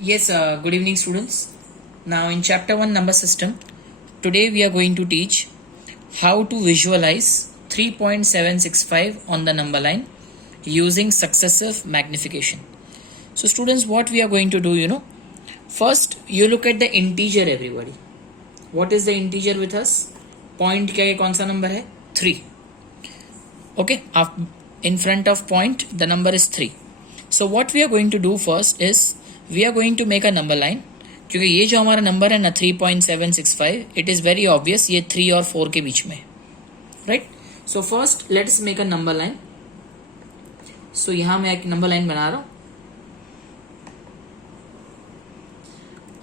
Yes, good evening, students. Now, in chapter 1, number system, today we are going to teach how to visualize 3.765 on the number line using successive magnification. So, students, what we are going to do, first you look at the integer, everybody. What is the integer with us? Point क्या कौन सा number है? 3. Okay, in front of point, the number is 3. So, what we are going to do first is we are going to make a number line. क्योंकि ये जो हमारा number है ना 3.765, इट इज़ वेरी ऑब्वियस ये 3 और 4 के बीच में, right. So first let's make a number line. सो यहां मैं एक नंबर लाइन बना रहा हूं.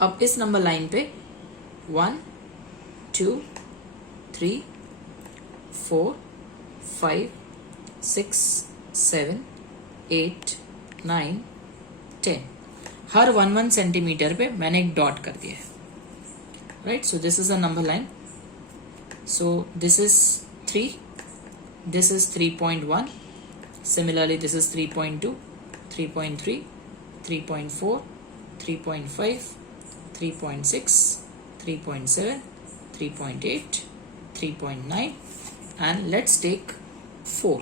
अब इस नंबर लाइन पे 1 2 3 4 5 6 7 8 9 10 हर 1 सेंटीमीटर पे मैंने एक डॉट कर दिया है, right. So this is a number line. So this is 3, this is 3.1, similarly this is 3.2, 3.3, 3.4, 3.5, 3.6, 3.7, 3.8, 3.9 and let's take 4.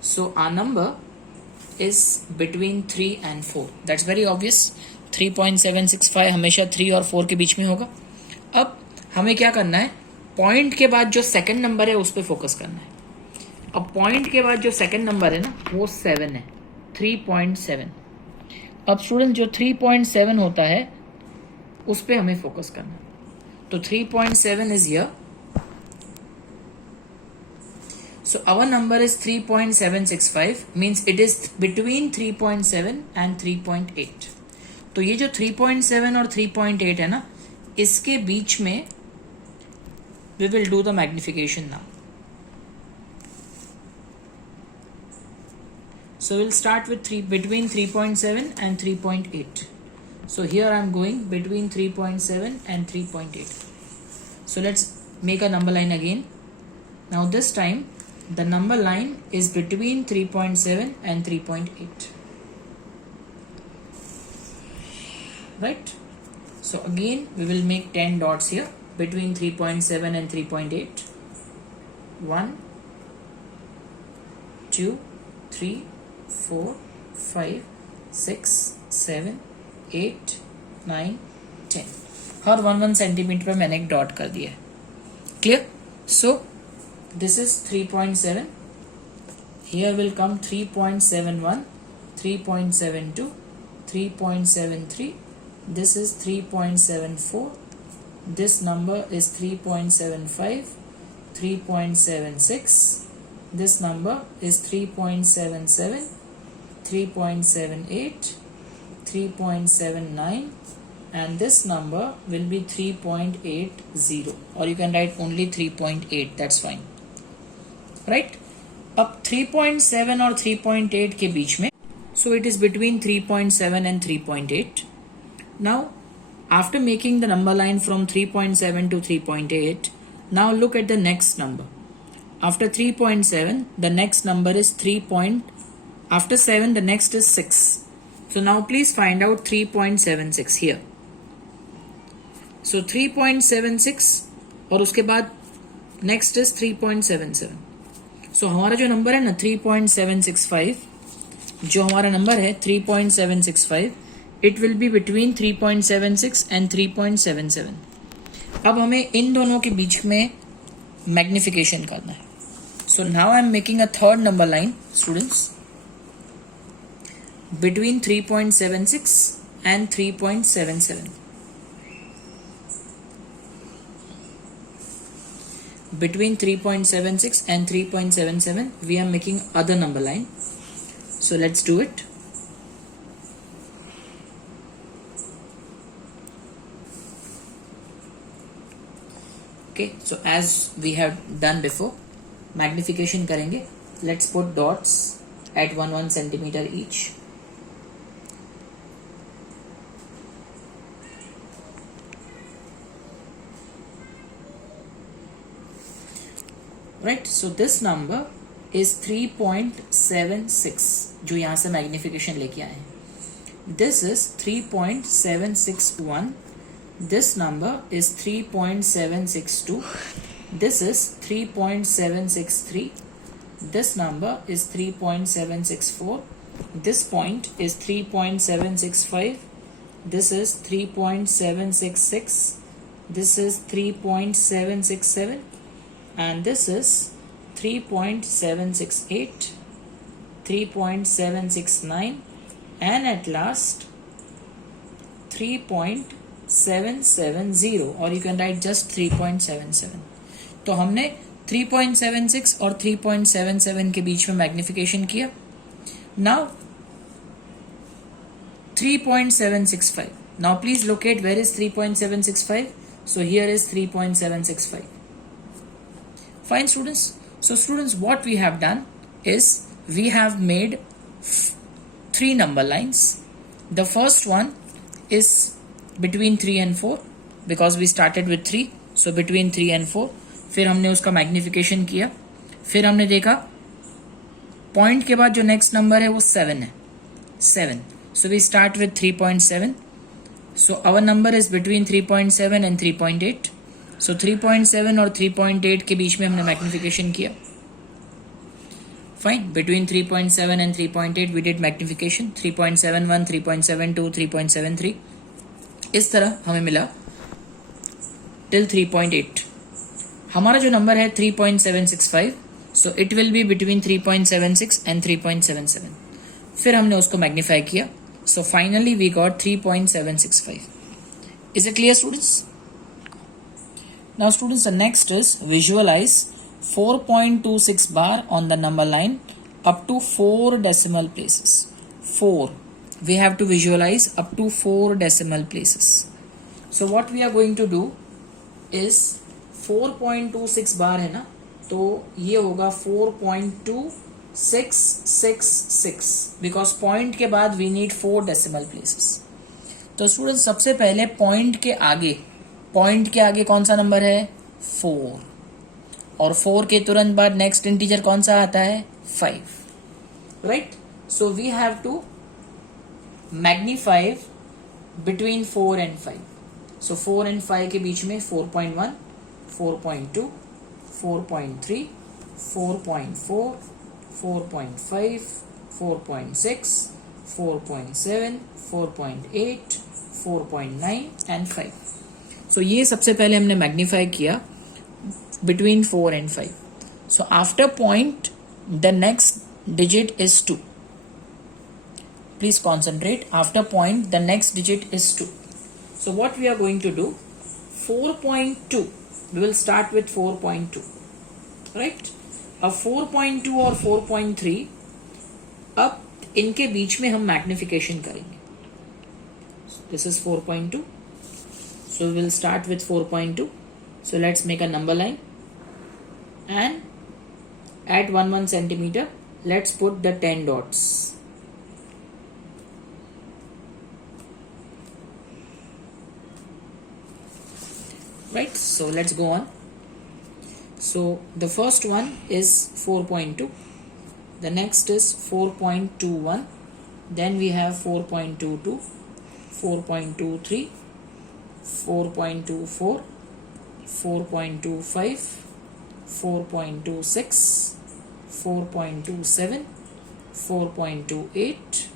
So our number is between 3 and 4. That's very obvious. 3.765 हमेशा 3 और 4 के बीच में होगा. अब हमें क्या करना है, पॉइंट के बाद जो सेकंड नंबर है उस पर फोकस करना है. अब पॉइंट के बाद जो सेकंड नंबर है ना वो 7 है, 3.7. अब स्टूडेंट जो 3.7 होता है उस पर हमें फोकस करना है. तो 3.7 is here. So our number is 3.765 means it is between 3.7 and 3.8. तो ये जो 3.7 और 3.8 है ना इसके बीच में we will do the magnification now. So we'll start with between 3.7 and 3.8. So here I am going between 3.7 and 3.8. So let's make a number line again. Now this time the number line is between 3.7 and 3.8, right. So again we will make 10 dots here between 3.7 and 3.8. 1 2 3 4 5 6 7 8 9 10 her 1 centimetre पे मैंने एक dot कर दिया है. Clear. So this is 3.7. Here will come 3.71, 3.72, 3.73. This is 3.74. This number is 3.75, 3.76. This number is 3.77, 3.78, 3.79 and this number will be 3.80 or you can write only 3.8. That's fine. Right. अब 3.7 और 3.8 के बीच में, so it is between 3.7 and 3.8. Now after making the number line from 3.7 to 3.8, now look at the next number. After 3.7 the next number is 3. After 7 the next is 6. So now please find out 3.76 here. So 3.76 और उसके बाद next is 3.77. सो हमारा जो number है ना 3.765, जो हमारा number है 3.765, it will be between 3.76 and 3.77. अब हमें इन दोनों के बीच में मैग्निफिकेशन करना है. So now I am making a third number line students between 3.76 and 3.77. Between 3.76 and 3.77 we are making other number line. So let's do it. Okay, so as we have done before, magnification करेंगे. Let's put dots at 1 centimeter each. Right. So this number is 3.76 जो यहाँ से magnification लेके आए हैं. This is 3.761. This number is 3.762. This is 3.763. This number is 3.764. This point is 3.765. This is 3.766. This is 3.767. And this is 3.768, 3.769, and at last 3.770, or you can write just 3.77. तो हमने 3.76 और 3.77 के बीच में मैग्निफिकेशन किया. Now 3.765. Now please locate where is 3.765. So here is 3.765. Fine, students. So students, what we have done is we have made 3 number lines. The first one is between 3 and 4 because we started with 3. So between 3 and 4. फिर हमने उसका magnification किया. फिर हमने देखा point के बाद जो नेक्स्ट नंबर है वो 7 है. 7. So we start with 3.7. So our number is between 3.7 and 3.8. So 3.7 और 3.8 के बीच में हमने मैग्निफिकेशन किया. Fine. Between 3.7 and 3.8 we did magnification. 3.71, 3.72, 3.73. इस तरह हमें मिला till 3.8. हमारा जो नंबर है 3.765. So it will be between 3.76 and 3.77. फिर हमने उसको मैग्नीफाई किया. So finally we got 3.765. Is it clear, students? Now students, the next is visualize 4.26 bar on the number line up to 4 decimal places. 4. We have to visualize up to 4 decimal places. So what we are going to do is 4.26 bar है ना, तो ये होगा 4.2666 because point के बाद we need 4 decimal places. तो students सबसे पहले पॉइंट के आगे कौन सा नंबर है 4 और 4 के तुरंत बाद नेक्स्ट इंटीजर कौन सा आता है 5. Right. So we have to magnify between 4 and 5. So 4 and 5 के बीच में 4.1, 4.2, 4.3, 4.4, 4.5, 4.6, 4.7, 4.8, 4.9 and 5. So ये सबसे पहले हमने मैग्नीफाई किया between 4 and 5. So after point the next digit is 2. Please concentrate. After point the next digit is 2. So what we are going to do, 4.2, we will start with 4.2. Right. अब 4.2 और 4.3, अब इनके बीच में हम मैग्निफिकेशन करेंगे. This is 4.2. So we will start with 4.2. So let's make a number line and at 1 centimeter let's put the 10 dots. Right, so let's go on. So the first one is 4.2, the next is 4.21, then we have 4.22, 4.23, 4.24, 4.25, 4.26, 4.27, 4.28,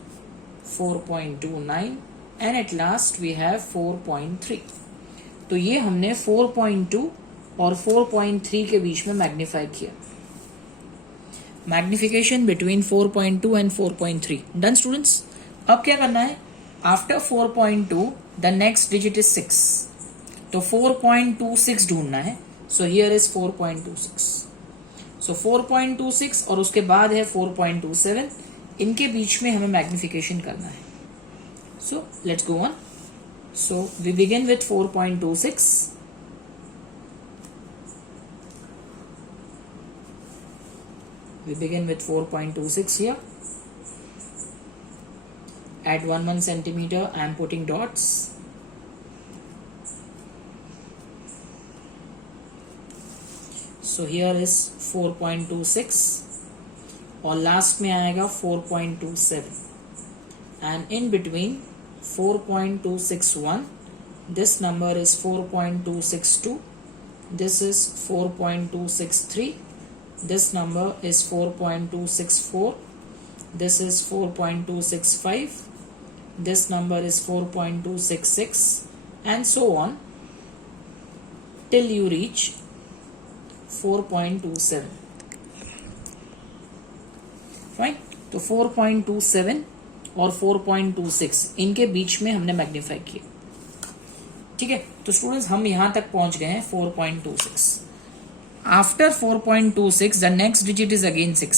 4.29 and at last we have 4.3. तो ये हमने 4.2 और 4.3 के बीच में magnify किया. Magnification between 4.2 and 4.3. Done students. अब क्या करना है, after 4.2 the next digit is 6. तो 4.26 ढूंढना है. So here is 4.26. सो 4.26 और उसके बाद है 4.27. इनके बीच में हमें मैग्निफिकेशन करना है. So let's go on. So we begin with 4.26. We begin with 4.26 here. At 1 centimeter, I am putting dots. So here is 4.26 और लास्ट में आएगा 4.27. and in between 4.261, this number is 4.262, this is 4.263, this number is 4.264, this is 4.265, this number is 4.266, and so on till you reach 4.27. Fine, तो 4.27 और 4.26 इनके बीच में हमने magnify किया. ठीक है, तो स्टूडेंट्स हम यहां तक पहुंच गए हैं 4.26. After 4.26 the next digit is again 6.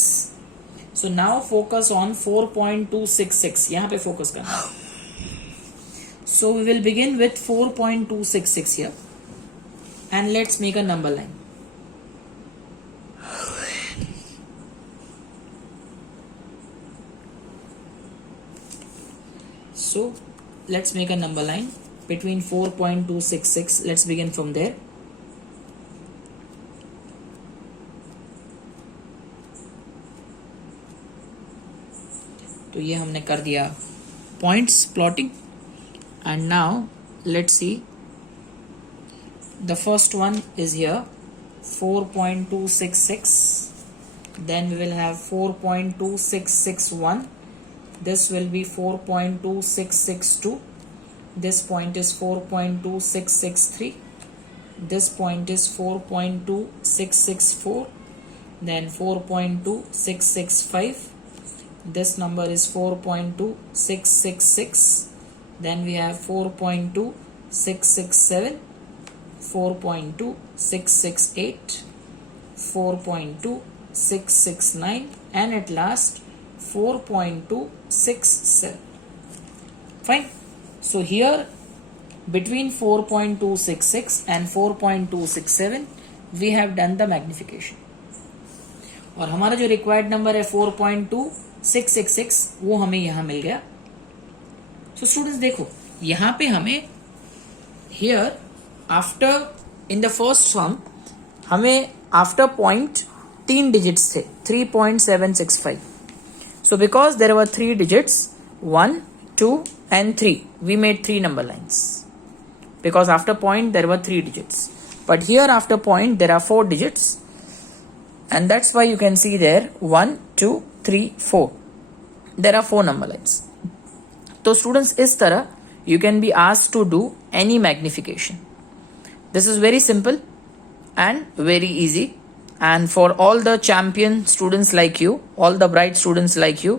So now focus on 4.266. यहां पे फोकस करना. So we will begin with 4.266 here and let's make a number line. So let's make a number line between 4.266. Let's begin from there. तो ये हमने कर दिया points plotting, and now let's see. The first one is here 4.266. Then we will have 4.2661. This will be 4.2662. This point is 4.2663. This point is 4.2664. Then 4.2665. This number is 4.2666. Then we have 4.2667, 4.2668, 4.2669, and at last 4.267. Fine. So here between 4.266 and 4.267 we have done the magnification. और हमारा जो required number है 4.2666 वो हमें यहां मिल गया. So students देखो यहां पे हमें here after in the first sum हमें आफ्टर पॉइंट 3 डिजिट्स थे 3.765. So because there were 3 digits, 1, 2 and 3, we made 3 number lines. Because after point there were 3 digits. But here after point there are 4 digits. And that's why you can see there 1, 2, 3, 4. There are 4 number lines. So students इस तरह you can be asked to do any magnification. This is very simple and very easy. And for all the champion students like you, all the bright students like you,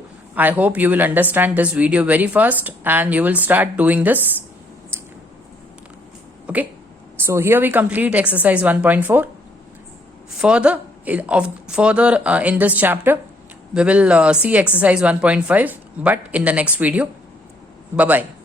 I hope you will understand this video very fast and you will start doing this. Okay, so here we complete exercise 1.4. Further in this chapter we will see exercise 1.5 but in the next video. Bye bye.